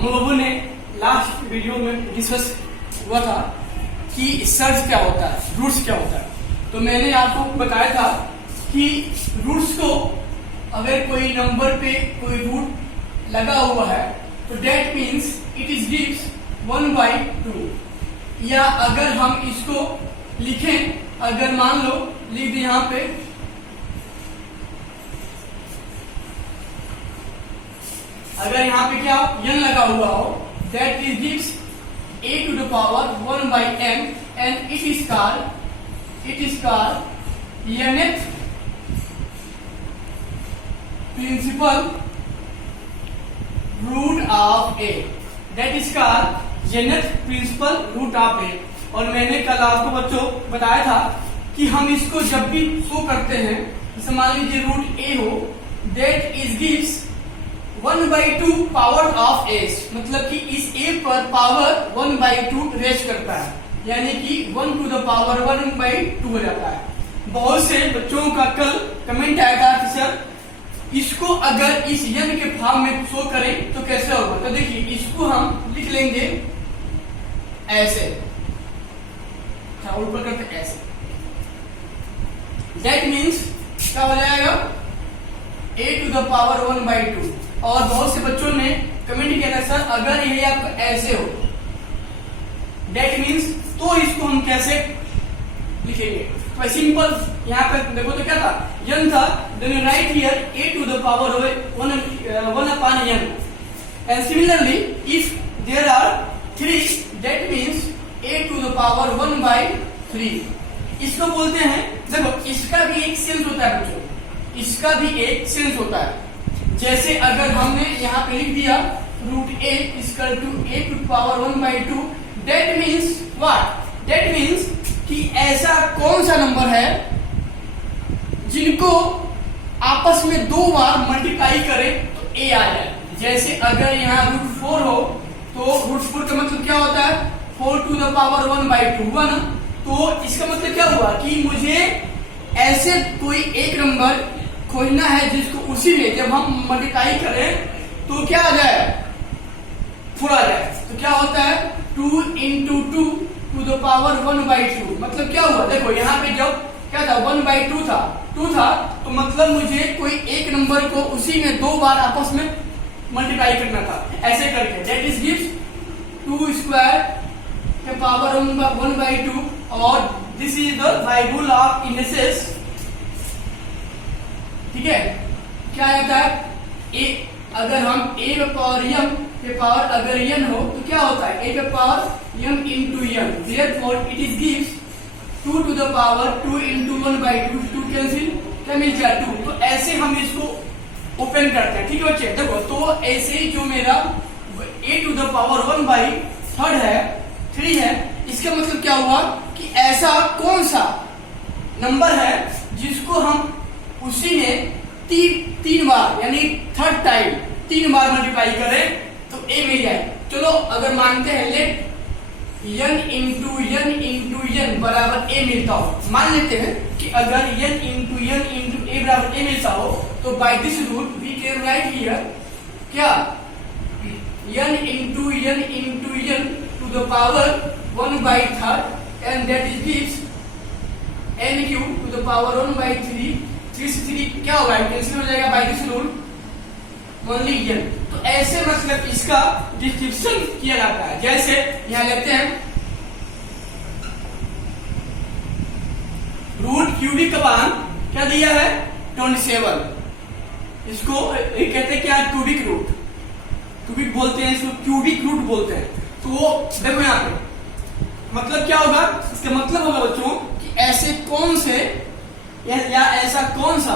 हम लोगों ने लास्ट वीडियो में डिस्कस हुआ था कि सर्च क्या होता है, रूट्स क्या होता है। तो मैंने आपको बताया था कि रूट्स को अगर कोई नंबर पे कोई रूट लगा हुआ है तो that means it is gives 1/2। या अगर हम इसको लिखें, अगर मान लो लिख दे यहाँ पे अगर यहाँ पे क्या n लगा हुआ हो, that is gives a to the power 1/n and it is called nth principal root of a, that is called nth principal root of a। और मैंने कल आपको बच्चों बताया था कि हम इसको जब भी शो करते हैं, जैसे मान लीजिए रूट a हो, that is gives 1/2 power of S, मतलब कि इस a पर पावर 1/2 रेस्ट करता है, यानी कि 1 to the power 1/2 हो जाता है। बहुत से बच्चों का कल कमेंट आया था कि सर इसको अगर इस n के फॉर्म में शो करें तो कैसे होगा। तो देखिए इसको हम लिख लेंगे ऐसे, ऊपर करते ऐसे, दैट मीन्स क्या हो जाएगा a to the power 1/2। और बहुत से बच्चों ने कमेंट किया था सर अगर ये आपका ऐसे हो, दैट मीन्स तो इसको हम कैसे लिखेंगे। तो सिंपल यहाँ पे देखो तो क्या था, n था, then right here a to the power 1/n and similarly if there are 3 that means a to the power 1/3। इसको बोलते हैं, देखो इसका भी एक सेंस होता है बच्चों, इसका भी एक सेंस होता है। जैसे अगर हमने यहाँ पे लिख दिया root a equal to a to the power 1/2, that means what? that means कि ऐसा कौन सा नंबर है जिनको आपस में 2 बार मल्टीप्लाई करे तो a आ जाए। जैसे अगर यहाँ रूट 4 हो तो रूट 4 का मतलब क्या होता है 4 to the power 1/2 हुआ ना। तो इसका मतलब क्या हुआ कि मुझे ऐसे कोई एक नंबर खोजना है जिसको उसी में जब हम मल्टीप्लाई करें तो क्या आ जाए 4 आ जाए। तो क्या होता है 2 into 2 to the power 1/2, मतलब क्या हुआ, देखो यहाँ पे जब क्या था 1/2 था 2 था, तो मतलब मुझे कोई एक नंबर को उसी में 2 बार आपस में मल्टीप्लाई करना था, ऐसे करके दैट इज गिव्स 2 स्क्वायर के पावर 1/2। और this is the by rule of indices, ठीक है। क्या आता है a, अगर हम a पे पावर m के पावर अगर n हो तो क्या होता है a पे power m into n, therefore it is gives 2 to the power 2 into 1/2, 2 cancel क्या मिल जाए 2। तो ऐसे हम इसको ओपन करते हैं, ठीक है बच्चे। देखो तो ऐसे जो मेरा a to the power 1/3 है 3 है, इसका मतलब क्या हुआ कि ऐसा कौन सा नंबर है जिसको हम उसी में तीन बार यानी थर्ड टाइम 3 बार मल्टीप्लाई करें तो a मिल जाए। चलो अगर मानते हैं लेट n into n बराबर a मिलता हो, मान लेते हैं कि अगर n into a बराबर a मिलता हो तो by this rule we can write here क्या n into n to the power 1/3 and that is gives n cube to the power 1/3। 3 से 3 क्या होगा कैंसिल हो जाएगा by this rule only n। तो ऐसे मतलब इसका डिस्क्रिप्शन किया जाता है। जैसे यहाँ लेते हैं रूट क्यूबिक का मान क्या दिया है 27, इसको कहते हैं क्या क्यूबिक रूट, क्यूबिक बोलते हैं इसको, क्यूबिक रूट बोलते हैं। तो देखो यहाँ पे मतलब क्या होगा, इसका मतलब होगा बच्चों कि ऐसे कौन से या ऐसा कौन सा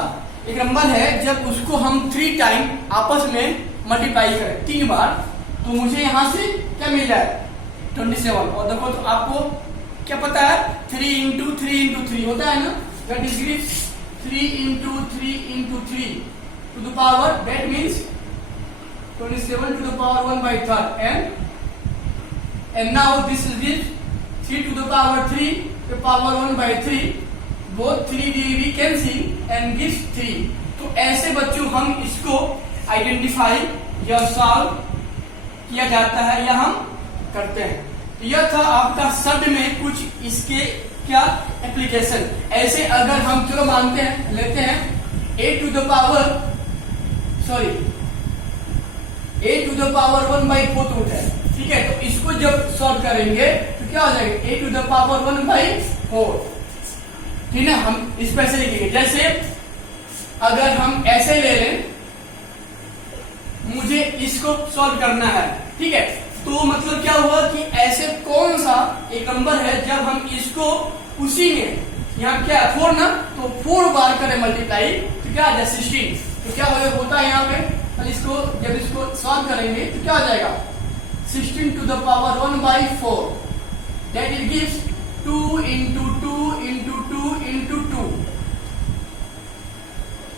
एक नंबर है जब उसको हम 3 टाइम आपस में मल्टीप्लाई करें 3 बार तो मुझे यहां से क्या मिल जाए 27। और देखो तो आपको क्या पता है 3 into 3 होता है ना, that is gives 3 into 3 to the power, that means 27 to the power 1/3 and now this is gives 3 to the power 3 to the power 1/3, both 3 we cancel and gives 3। तो ऐसे बच्चों हम इसको आइडेंटिफाई या सॉल्व किया जाता है या हम करते हैं। तो यह था आपका शब्द में कुछ इसके क्या एप्लीकेशन। ऐसे अगर हम चलो मानते हैं, लेते हैं a to the power 1/4 root है, ठीक है। तो इसको जब सॉल्व करेंगे तो क्या हो जाएगा, a to the power 1/4, ठीक है। हम इस पर ऐसे लिखेंगे, जैसे अगर हम ऐसे ले लें, मुझे इसको सॉल्व करना है, ठीक है। तो मतलब क्या हुआ कि ऐसे कौन सा एक नंबर है जब हम इसको उसी में, यहाँ क्या है 4 ना, तो 4 बार करें मल्टीप्लाई तो क्या आ जाए 16। तो क्या होता है यहाँ पे, इसको जब इसको सॉल्व करेंगे तो क्या हो जाएगा 16 to the power 1/4, that it gives 2 into 2 into 2 into 2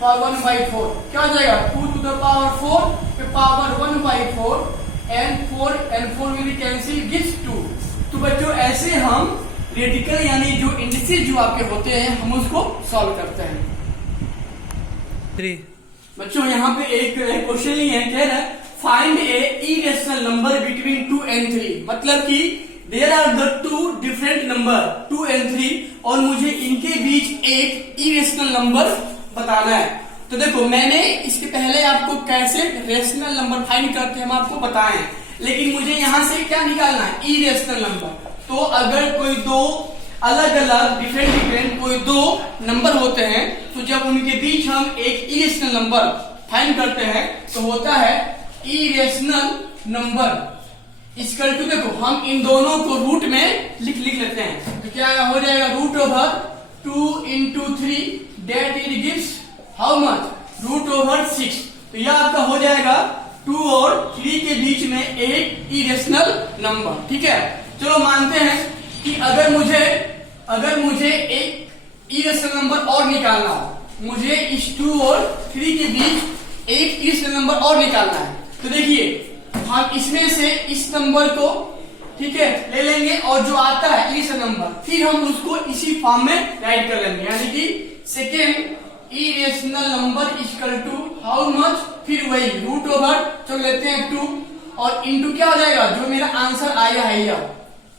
power 1/4, क्या हो जाएगा 2 to the power 4 के power 1/4 and 4 will be cancel gives 2। तो बच्चों ऐसे हम रेडिकल यानी जो इंडिसेस जो आपके होते हैं हम उसको सॉल्व करते हैं। बच्चों यहाँ पे एक क्वेश्चन ही है, कह रहा है find a irrational number between 2 and 3, मतलब कि there are the 2 different number 2 and 3 और मुझे इनके बीच एक इरेशनल नंबर बताना है। तो देखो मैंने इसके पहले आपको कैसे रेशनल नंबर फाइंड करते हैं हम आपको बताए हैं, लेकिन मुझे यहां से क्या निकालना है इरेशनल नंबर। तो अगर कोई दो अलग अलग डिफरेंट कोई दो नंबर होते हैं तो जब उनके बीच हम एक इरेशनल नंबर फाइंड करते हैं तो होता है इरेशनल नंबर इक्वल टू, देखो हम इन दोनों को रूट में लिख लेते हैं। तो क्या हो जाएगा √2 into 3 that it gives how much √6। तो यह आपका हो जाएगा 2 और 3 के बीच में एक इरेशनल नंबर, ठीक है। चलो मानते हैं कि अगर मुझे एक इरेशनल नंबर और निकालना हो, मुझे इस 2 और 3 के बीच एक इरेशनल नंबर और निकालना है। तो देखिए हम इसमें से इस नंबर को, ठीक है, ले लेंगे और जो आता है इरेशनल नंबर फिर हम उसको इसी फॉर्म में राइट कर लेंगे, यानी कि second irrational number equal to how much, फिर वही √ चलो लेते हैं 2 और इंटू क्या हो जाएगा जो मेरा आंसर आया है यह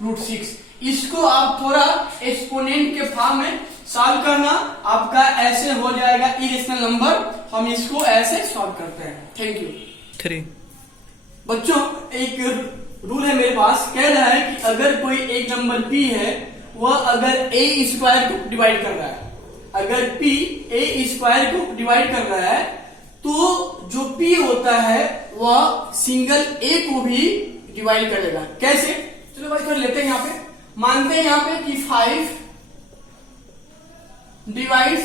√6। इसको आप थोड़ा एक्सपोनेंट के फॉर्म में सॉल्व करना, आपका ऐसे हो जाएगा इरेशनल नंबर। हम इसको ऐसे सॉल्व करते हैं। Thank you. 3 बच्चों एक रूल है मेरे पास, कह रहा है कि अगर कोई एक नंबर p है वह अगर a² को डिवाइड कर रहा है, अगर p a² को डिवाइड कर रहा है तो जो p होता है वह सिंगल a को भी डिवाइड करेगा। कैसे, चलो भाई कर लेते हैं। यहाँ पे मानते हैं यहाँ पे कि 5 डिवाइड्स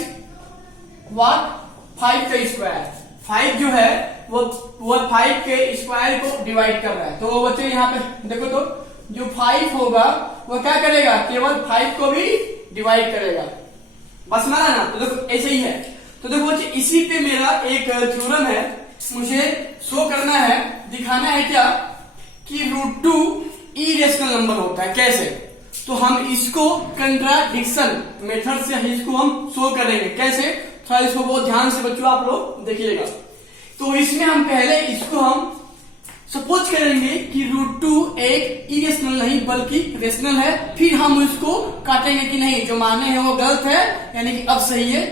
व्हाट 5 का स्क्वायर, 5 जो है वो 5 के स्क्वायर को डिवाइड कर रहा है। तो बच्चे यहाँ पे देखो तो जो 5 होगा वो क्या करेगा, केवल 5 को भी डिवाइड करेगा, बस माना ना। तो देखो ऐसे ही है। तो देखो बच्चे इसी पे मेरा एक थ्योरम है, मुझे शो करना है, दिखाना है क्या कि √2 इरेशनल नंबर होता है। कैसे, तो हम इसको कंट्राडिक्शन मेथड से इसको हम शो करेंगे। कैसे, थोड़ा इसको बहुत ध्यान से बच्चों आप लोग देखिएगा। तो इसमें हम पहले इसको हम सपोज करेंगे कि √2 एक इरेशनल नहीं बल्कि रेशनल है, फिर हम इसको काटेंगे कि नहीं जो माने हैं वो गलत है यानी कि अब सही है।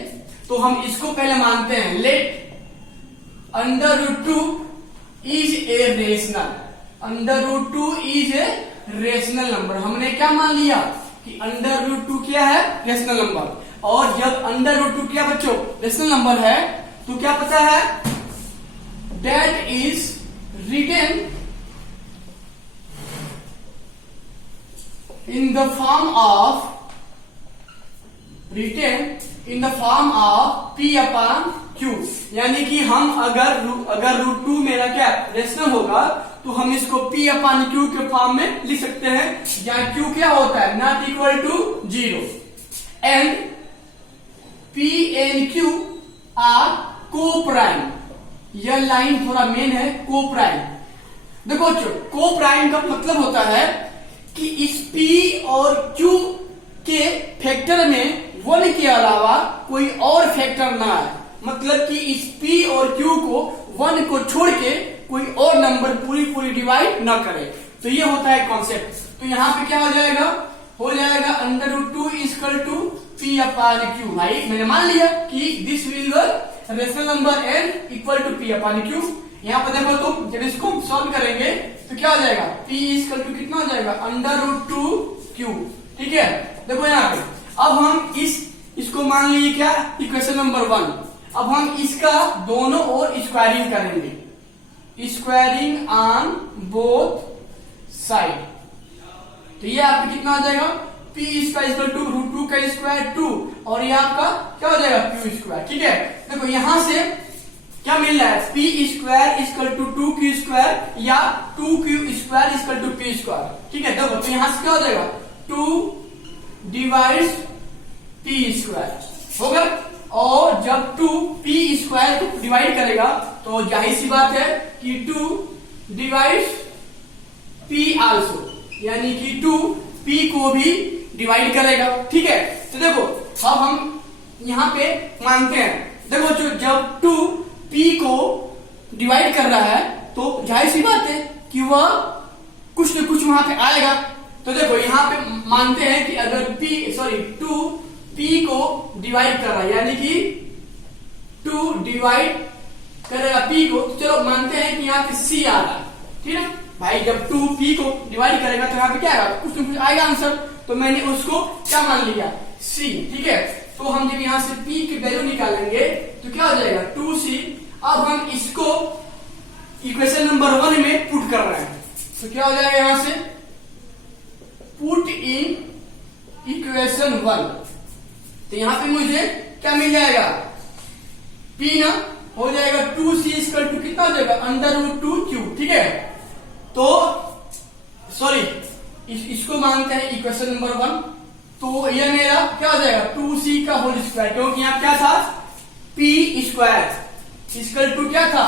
तो हम इसको पहले मानते हैं let √2 is a rational, √2 is a rational number. हमने क्या मान लिया कि √2 क्या है, रेशनल नंबर। और जब √2 क्या बच्चों रेशनल नंबर है तो क्या पता है, that is written in the form of p/q, यानी कि हम अगर √2 मेरा क्या रेशनल होगा तो हम इसको p/q के फॉर्म में लिख सकते हैं, जहां q क्या होता है not equal to 0 and p and q are coprime. यह लाइन थोड़ा मेन है, को प्राइम। देखो को प्राइम का मतलब होता है कि इस p और q के फैक्टर में 1 के अलावा कोई और फैक्टर ना है, मतलब कि इस p और q को 1 को छोड़ के कोई और नंबर पूरी डिवाइड ना करे। तो ये होता है कॉन्सेप्ट। तो यहाँ पे क्या हो जाएगा √2 equal to P upon Q। भाई मैंने मान लिया कि this will rational number n equal to P upon Q। यहाँ पर देखो तुम जब इसको सॉल्व करेंगे तो क्या हो जाएगा, P इक्वल टू कितना हो जाएगा √2Q। ठीक है, देखो यहाँ पे अब हम इसको मान लीजिए क्या इक्वेशन नंबर 1। अब हम इसका दोनों ओर स्क्वायरिंग करेंगे, स्क्वायरिंग ऑन बोथ साइड। तो ये आपका कितना हो जाएगा P इक्वल टू √2 का स्क्वायर 2 और ये आपका क्या हो जाएगा Q स्क्वायर। ठीक है, देखो यहां से क्या मिल रहा है, P square equal to 2Q square या 2Q square equal to P square. ठीक है, देखो तो यहां से क्या हो जाएगा 2 डिवाइड्स P स्क्वायर होगा। और जब 2 P स्क्वायर को डिवाइड करेगा तो जाहिर सी बात है कि 2 डिवाइड्स P आल्सो, यानी कि 2 P को भी डिवाइड करेगा। ठीक है, तो देखो अब हम यहाँ पे मानते हैं, देखो जब 2 P को डिवाइड कर रहा है तो जाहिर सी बात है कि वह कुछ न कुछ वहां पे आएगा। तो देखो यहाँ पे मानते हैं कि अगर 2 P को डिवाइड कर रहा है, यानी कि 2 डिवाइड करेगा P को, तो चलो मानते हैं कि यहाँ पे C आ रहा है। ठीक है भाई, जब 2 P को डिवाइड करेगा तो यहाँ पे क्या आएगा, कुछ न कुछ आएगा आंसर। तो मैंने उसको क्या मान लिया C। ठीक है, तो हम जब यहाँ से P की वैल्यू निकालेंगे तो क्या हो जाएगा 2C। अब हम इसको इक्वेशन नंबर 1 में पुट कर रहे हैं, तो क्या हो जाएगा यहां से पुट इन इक्वेशन 1। तो यहां पे मुझे क्या मिल जाएगा P ना हो जाएगा 2C इक्वल टू कितना हो जाएगा √2Q। ठीक है, तो सॉरी इसको मानते हैं इक्वेशन नंबर 1। तो यह मेरा क्या हो जाएगा 2C का होल स्क्वायर, क्योंकि यहाँ क्या था P स्क्वायर इक्वल टू क्या था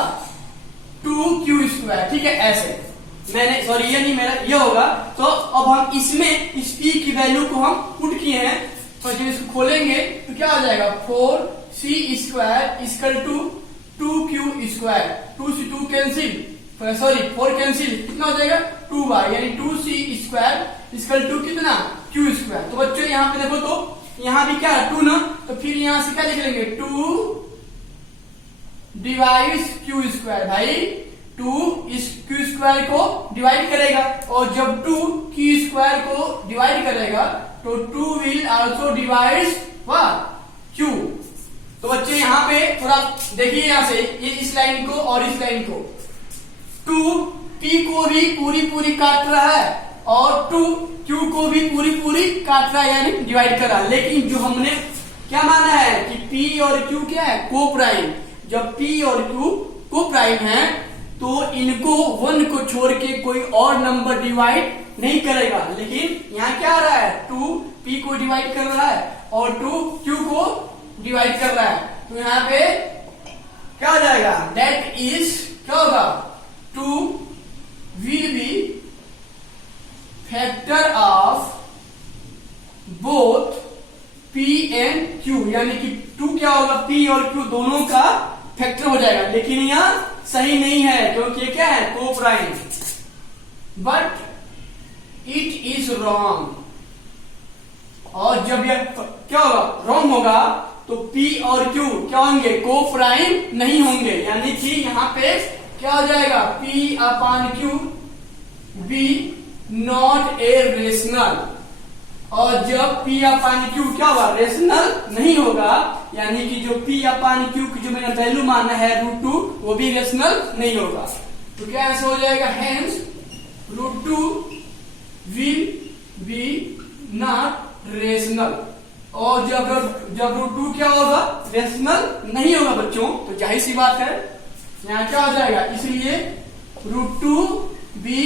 2Q स्क्वायर। ठीक है, ऐसे मैंने सॉरी ये नहीं मेरा ये होगा। तो अब हम इसमें इस P की वैल्यू को हम पुट किए हैं, तो जब इसको खोलेंगे तो क्या हो जाएगा 4C square equal to 2Q square. 2 से 2 कैंसिल, सॉरी 4 कैंसिल, कितना हो जाएगा 2y, यानी 2C स्क्वायर इक्वल टू कितना Q स्क्वायर। तो बच्चों यहाँ पे देखो तो यहाँ भी क्या है 2 ना, तो फिर यहाँ से क्या लिख लेंगे 2 डिवाइड्स Q स्क्वायर। भाई 2 इस Q स्क्वायर को डिवाइड करेगा और जब 2 Q स्क्वायर को डिवाइड करेगा तो 2 विल आल्सो डिवाइड्स Q। तो बच्चे यहाँ पे थोड़ा देखिए, यहाँ से ये इस लाइन को और इस लाइन को 2 P को भी पूरी काट रहा है और 2 Q को भी पूरी काट रहा है, यानी डिवाइड कर रहा है। लेकिन जो हमने क्या माना है कि P और Q क्या है को प्राइम। जब P और Q को प्राइम है तो इनको 1 को छोड़ के कोई और नंबर डिवाइड नहीं करेगा। लेकिन यहाँ क्या आ रहा है 2 P को डिवाइड कर रहा है और 2 Q को डिवाइड कर रहा है। तो यहाँ पे क्या हो जाएगा दैट इज क्या होगा 2 will be factor of both P and Q, यानी कि 2 क्या होगा P और Q दोनों का फैक्टर हो जाएगा। लेकिन यह सही नहीं है क्योंकि ये क्या है को prime, but it is wrong. और जब यह क्या होगा रॉन्ग होगा तो P और Q क्या होंगे को प्राइम नहीं होंगे, यानी कि यहाँ पे क्या हो जाएगा P upon Q be not a rational. और जब P अपॉन Q क्या होगा रेशनल नहीं होगा, यानी कि जो P अपॉन Q की जो मैंने वैल्यू माना है √2 वो भी रेशनल नहीं होगा। तो क्या ऐसा हो जाएगा hence √2 will be not rational. और जब √2 क्या होगा रेशनल नहीं होगा बच्चों, तो जाहिर सी बात है यहाँ क्या हो जाएगा, इसलिए √2 बी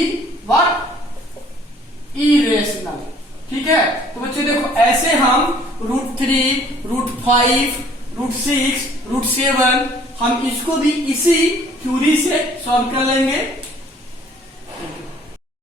व्हाट इरेशनल। ठीक है, तो बच्चे देखो ऐसे हम √3 √5 √6 √7 हम इसको भी इसी थ्योरी से सॉल्व कर लेंगे।